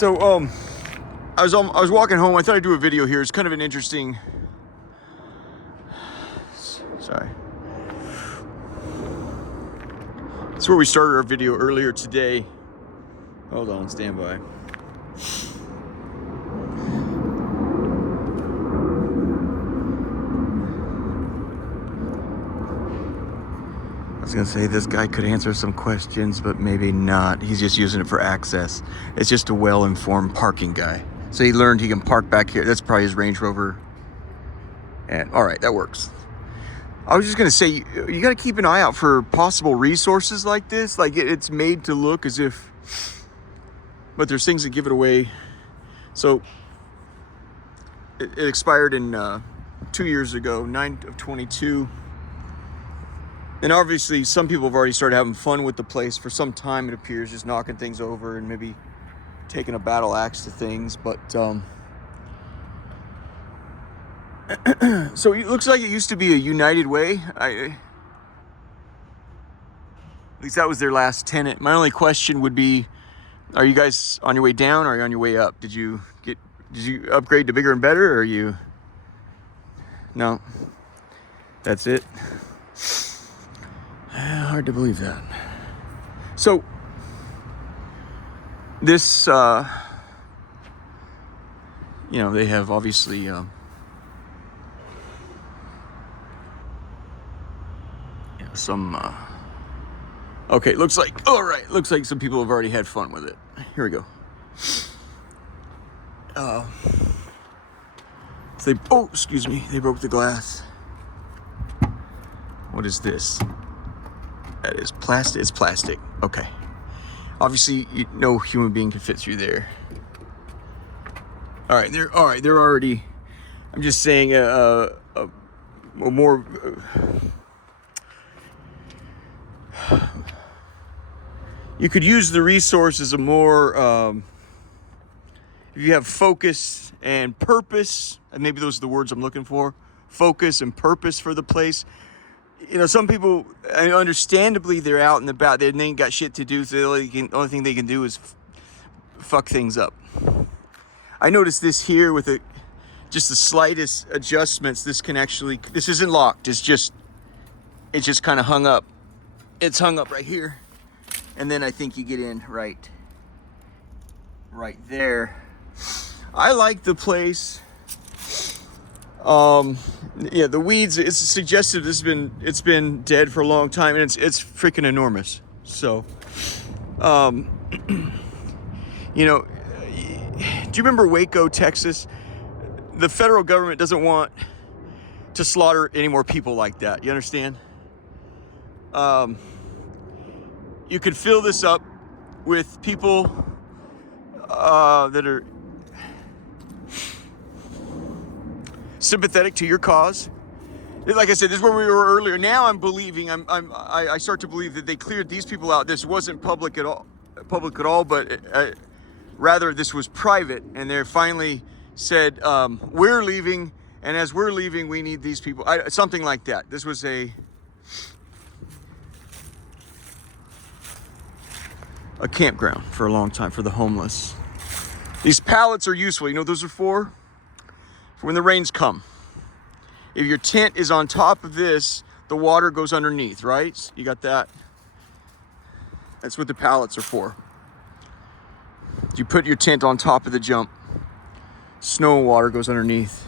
So I was walking home. I thought I'd do a video here. It's kind of an interesting. Sorry. It's where we started our video earlier today. Hold on, stand by. I was gonna say this guy could answer some questions, but maybe not. He's just using it for access. It's just a well-informed parking guy. So he learned he can park back here. That's probably his Range Rover. And all right, that works. I was just gonna say, you gotta keep an eye out for possible resources like this. Like it's made to look as if, but there's things that give it away. So it expired in 2 years ago, 9 of 22. And obviously some people have already started having fun with the place for some time, it appears, just knocking things over and maybe taking a battle axe to things. But so it looks like it used to be a United Way. At least that was their last tenant. My only question would be, are you guys on your way down or are you on your way up? Did you upgrade to bigger and better, or are you? No, that's it. Hard to believe that. So this, they have obviously some. Okay, looks like looks like some people have already had fun with it. Here we go. So excuse me, they broke the glass. What is this? That is plastic. It's plastic. Okay. Obviously, no human being can fit through there. All right. They're already. I'm just saying a more. You could use the resource as a more. If you have focus and purpose, and maybe those are the words I'm looking for. Focus and purpose for the place. Some people, understandably, they're out and about. They ain't got shit to do, so the only thing they can do is fuck things up. I noticed this here with just the slightest adjustments. This isn't locked. It's just kind of hung up. It's hung up right here, and then I think you get in right there. I like the place. The weeds, it's suggested it's been dead for a long time, and it's freaking enormous. So, do you remember Waco, Texas? The federal government doesn't want to slaughter any more people like that. You understand? You could fill this up with people that are sympathetic to your cause. Like I said, this is where we were earlier. Now I'm believing, I start to believe that they cleared these people out. This wasn't public at all, but rather this was private. And they finally said, we're leaving, and as we're leaving, we need these people. Something like that. This was a campground for a long time for the homeless. These pallets are useful. You know what those are for? For when the rains come. If your tent is on top of this, the water goes underneath, right? You got that? That's what the pallets are for. You put your tent on top of the jump. Snow and water goes underneath.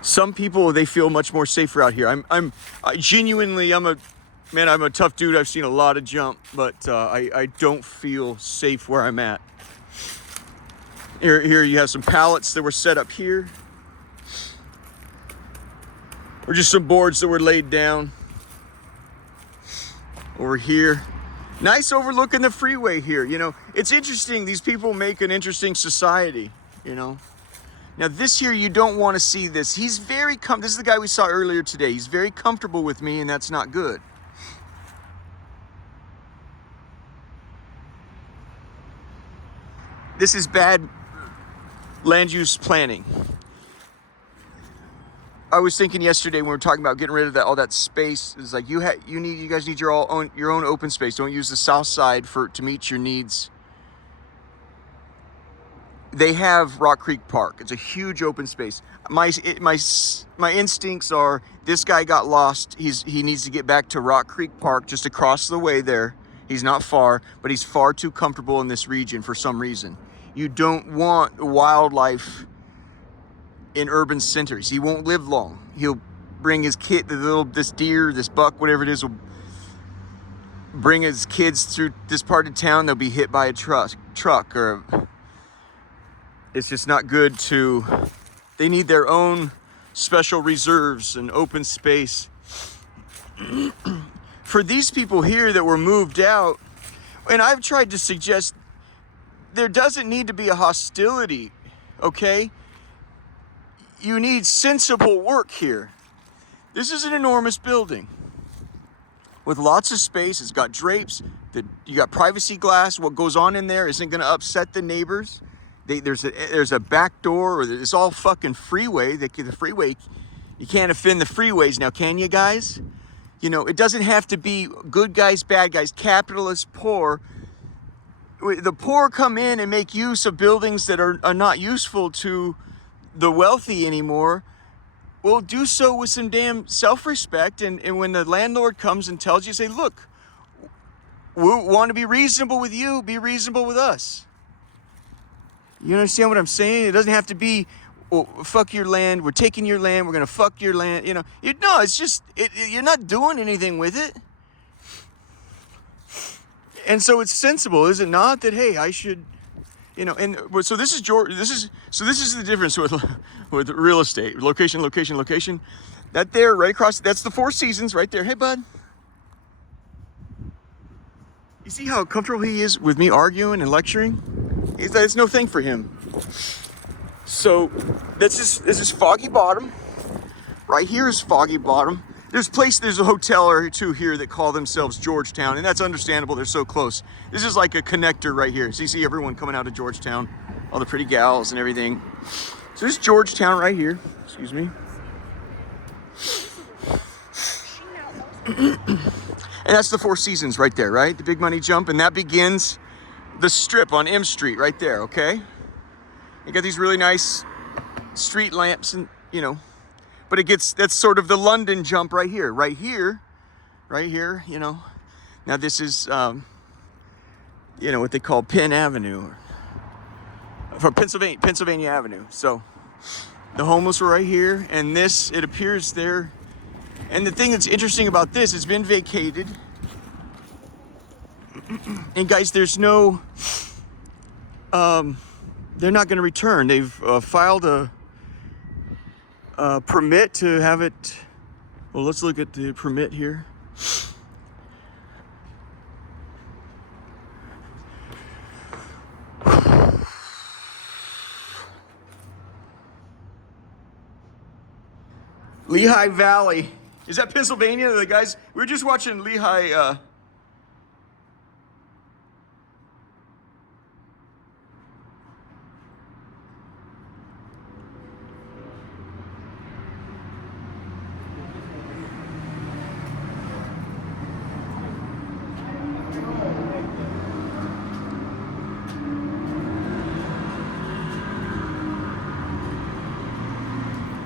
Some people, they feel much more safer out here. I'm a tough dude. I've seen a lot of jump, but I don't feel safe where I'm at. Here you have some pallets that were set up here. Or just some boards that were laid down. Over here. Nice overlooking the freeway here. It's interesting. These people make an interesting society, Now this here, you don't want to see this. He's very this is the guy we saw earlier today. He's very comfortable with me, and that's not good. This is bad land use planning. I was thinking yesterday when we were talking about getting rid of all that space. It's like you guys need your own open space. Don't use the south side to meet your needs they have Rock Creek Park. It's a huge open space. My instincts are this guy got lost. He needs to get back to Rock Creek Park, just across the way there. He's not far, but he's far too comfortable in this region for some reason. You don't want wildlife in urban centers. He won't live long. He'll bring his kid, this deer, this buck, whatever it is, will bring his kids through this part of town. They'll be hit by a truck, or it's just not good to. They need their own special reserves and open space. For these people here that were moved out, and I've tried to suggest there doesn't need to be a hostility, okay? You need sensible work here. This is an enormous building with lots of space. It's got drapes. You got privacy glass. What goes on in there isn't going to upset the neighbors. There's a back door, or it's all fucking freeway. The freeway, you can't offend the freeways now, can you guys? You know, it doesn't have to be good guys, bad guys, capitalist, poor. The poor come in and make use of buildings that are not useful to the wealthy anymore. Well, do so with some damn self-respect. And when the landlord comes and tells you, say, look, we want to be reasonable with you, be reasonable with us. You understand what I'm saying? It doesn't have to be, well, fuck your land, we're taking your land, we're going to fuck your land. You know, no, it's just, you're not doing anything with it. And so it's sensible, is it not, that, hey, I should, you know, and so this is the difference with real estate. Location. That there, right across, that's the Four Seasons right there. Hey, bud. You see how comfortable he is with me arguing and lecturing? It's no thing for him. So this is Foggy Bottom. Right here is Foggy Bottom. There's a hotel or two here that call themselves Georgetown, and that's understandable. They're so close. This is like a connector right here. So you see everyone coming out of Georgetown, all the pretty gals and everything. So this is Georgetown right here. Excuse me. And that's the Four Seasons right there, right? The Big Money Jump, and that begins the strip on M Street right there, okay? You got these really nice street lamps, and, you know, but that's sort of the London jump right here, you know. Now this is, you know, what they call Penn Avenue, from Pennsylvania Avenue. So the homeless were right here, and this, it appears there. And the thing that's interesting about this, it's been vacated. And guys, there's no, they're not going to return. They've filed a permit to have it. Well, let's look at the permit here. Lehigh Valley. Is that Pennsylvania? The guys, we were just watching Lehigh.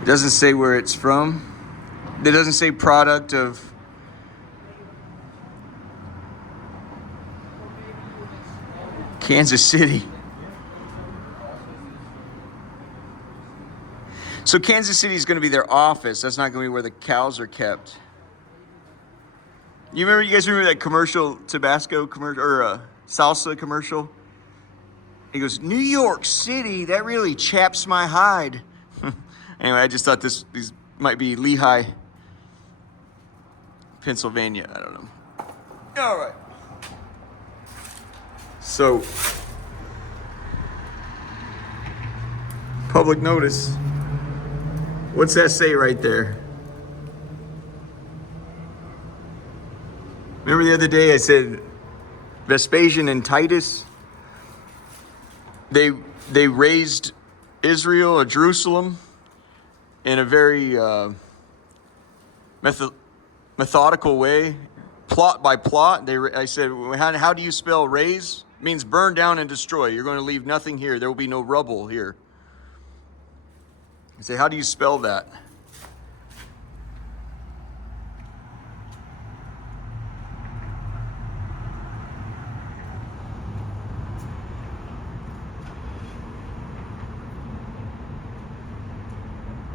It doesn't say where it's from. It doesn't say product of. Kansas City. So Kansas City is going to be their office. That's not going to be where the cows are kept. You guys remember that commercial, Tabasco commercial, or salsa commercial? He goes, New York City, that really chaps my hide. Anyway, I just thought these might be Lehigh, Pennsylvania. I don't know. All right. So, public notice. What's that say right there? Remember the other day I said Vespasian and Titus, they razed Israel or Jerusalem in a very methodical way, plot by plot. I said, how do you spell raise? means burn down and destroy. You're going to leave nothing here. There will be no rubble here. You say, how do you spell that?